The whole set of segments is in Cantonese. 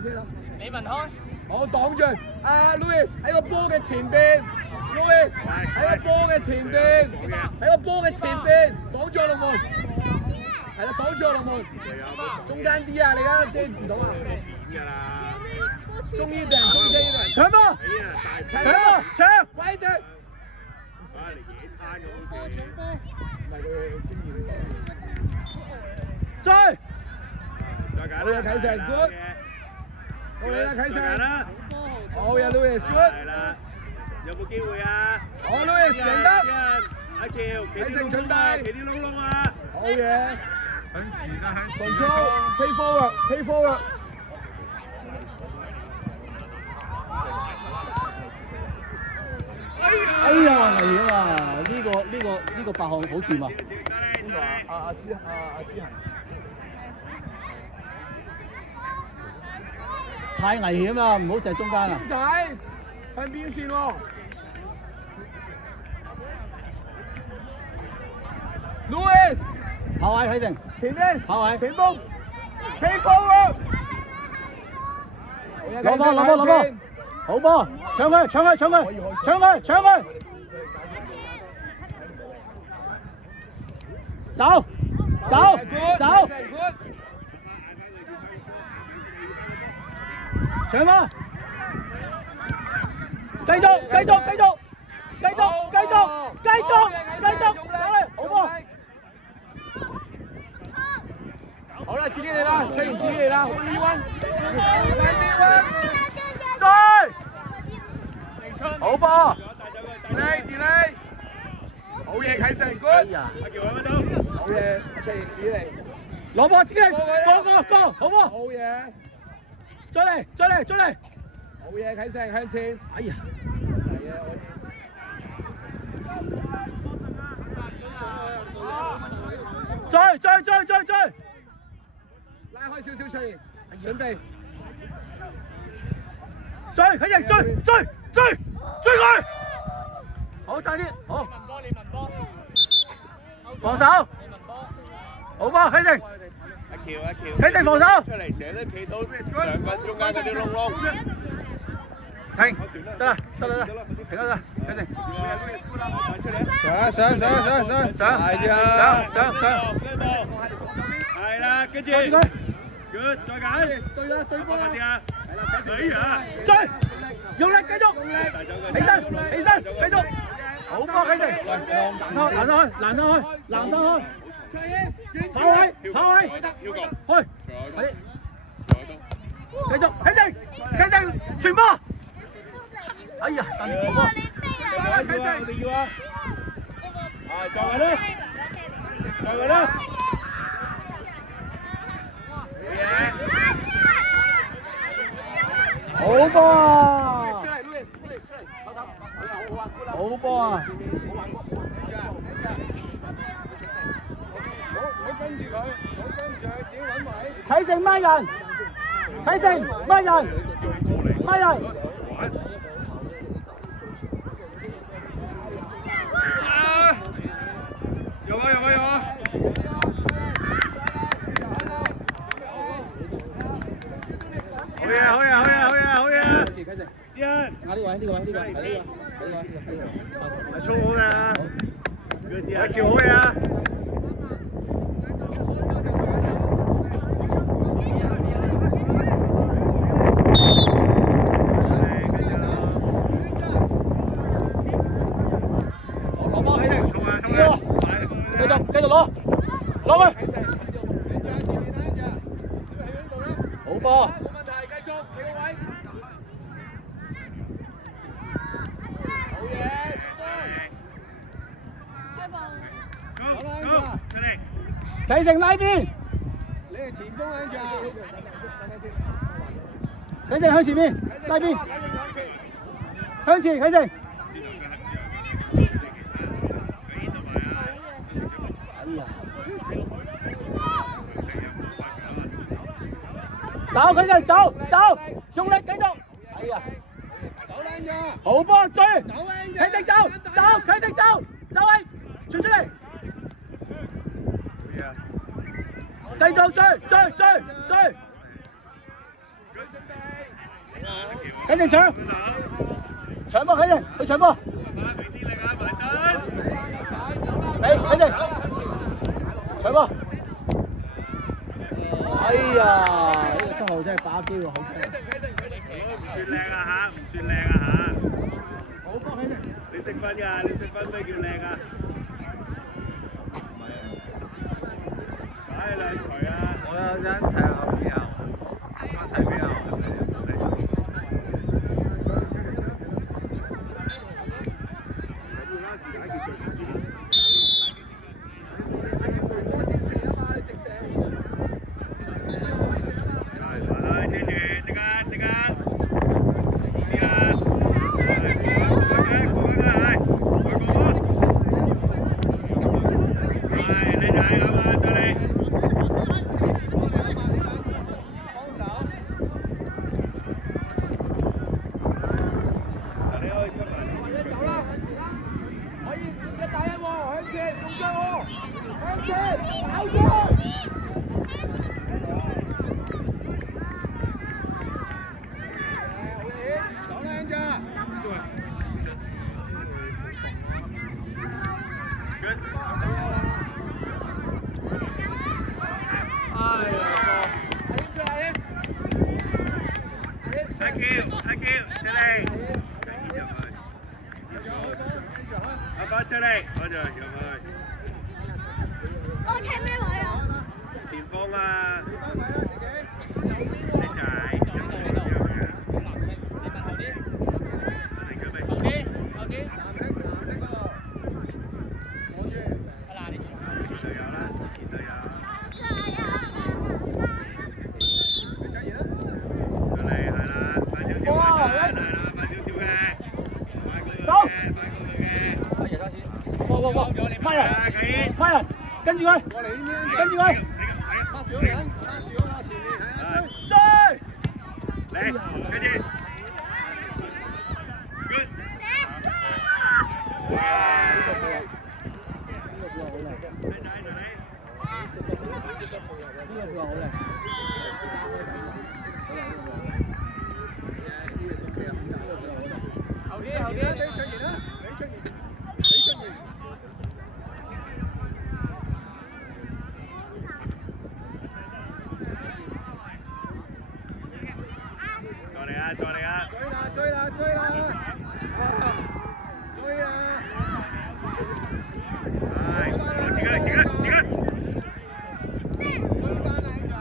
，OK 啦。李文開，我擋住，Louis 喺個波嘅前邊 ，Louis 喺個波嘅前邊，喺個波嘅前邊，擋住我龍門，係啦，擋住我龍門，中間啲啊，你而家遮唔到啊。中醫定，中醫定，搶波，搶波，搶，快啲！嚟野餐咁好似，唔係佢經驗。追！好嘢，啟成 ，good！ 到你啦，啟成。好嘢 ，Louis，good！ 係啦，有冇機會啊？好 ，Louis 贏得。阿喬，啟成準備，企啲窿窿啊！好嘢。向前啊，向前。Control，play forward，play forward。哎呀，危險啊！呢個8項好掂啊！邊個啊？阿芝恒。太危險啦，唔好射中間啊！仔向邊線喎 ？Louis， 後位啟成，前邊，後位，前鋒 ，play forward。攞波，好波，搶佢！走！搶波！繼續！好波！好啦，自己嚟啦，出現自己嚟啦，1v1，追！好波 ，delay， 好嘢，啟成 ，good， 阿喬喺邊度？好嘢，出現自己嚟，攞波自己嚟，過，好波！好嘢，再嚟！好嘢，啟成向前，哎呀！追！拉開少少出現，準備，啟成追佢！好，爭啲，好。李文波，防守，好波，啟成。阿喬，啟成防守，出嚟成日都企到兩個中間嗰啲窿窿。停，得啦，停啦，啟成。上，係啦，跟住，good， 再揀，對波快啲啊！哎呀，追，用力繼續，起身，繼續，好波，啟成，攔上去，跑位，去，快啲，繼續，啟成，傳波，哎呀，好波，我哋要啊，就係啦，好波啊！好波啊！我跟住佢自己揾位。啟成孖人，有啊！好嘢！知啊！呢個位，阿聰好嘅，阿喬好嘢啊！攞波，啟成，繼續攞佢，好波。冇問題，繼續企個位。好嘢，出嚟！啟成拉邊，你係前鋒喺度。啟成向前面，拉邊，向前，啟成。哎呀！走，啟成，走，用力繼續。哎呀！好波追，啟成走，位，傳出嚟。繼續追！緊定搶，搶波緊定，去搶波。俾緊定，搶波。哎呀，呢個7號真係把握機會好強。唔算靚啊嚇，唔算靚啊嚇。好波緊定。你識分㗎？你識分咩叫靚啊？擺兩錘啊！我有陣睇下邊啊，睇邊啊？出嚟，嗰就入去。我踢咩位啊？前鋒啊！你仔，快人，快人，跟住佢，跟住佢，拍住個人，拍住個啦，前面係啊，追，嚟，跟住 ，good， 哇！呢個好靚。後邊，你出現啦，你出現。再嚟啊！追啦！追啊！係，自己。追翻嚟㗎！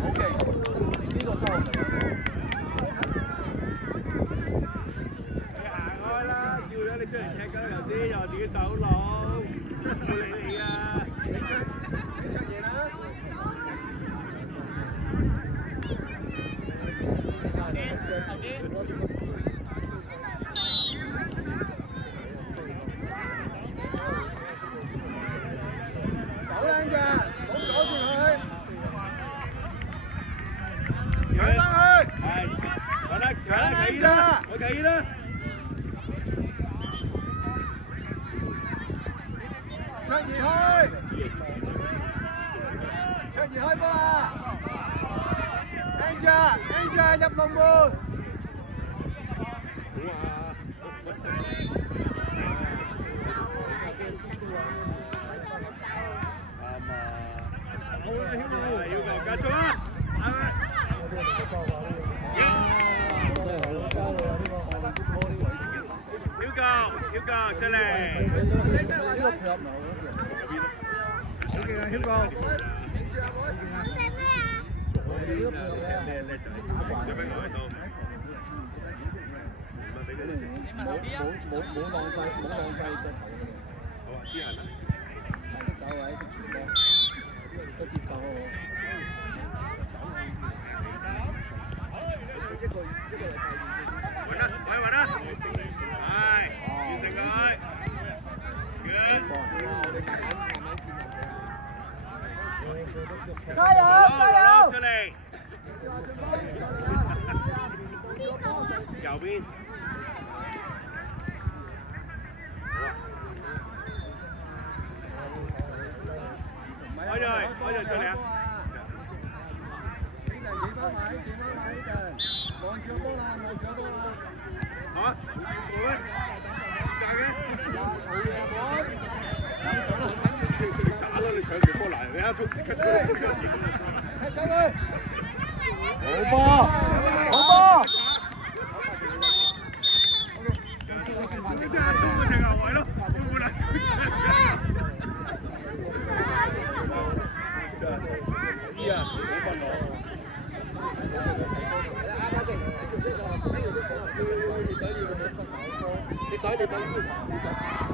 好勁，呢個7號嚟嘅。你行開啦！叫咗你出嚟踢㗎，頭先又話自己走佬，冇理你啊！你出現啦！走靚㗎，唔好阻住佢，搶翻去！係，揾得企啦，我企啦。出二開，開波啊 ！Angel 入龍門。繼續啦！Hugo 出嚟。呢個配合唔係好好勁啊 ，Hugo！ 食咩啊？叻仔，有咩來到？冇浪費個頭。好啊，知人啦。識走位，識傳波，個節奏好。揾啦，係，完成佢。加油！出嚟。右邊。開咗出嚟啊！呢度轉翻位，呢度。望住個波啦，望住個波啦。嚇？冇見過咩？點解嘅？打啦！你搶住波嚟，你一撲即刻出嚟。踢緊佢。好波，好波。即係衝個定後位咯，會唔會嚟衝出嚟？知啊，唔好問我。你等。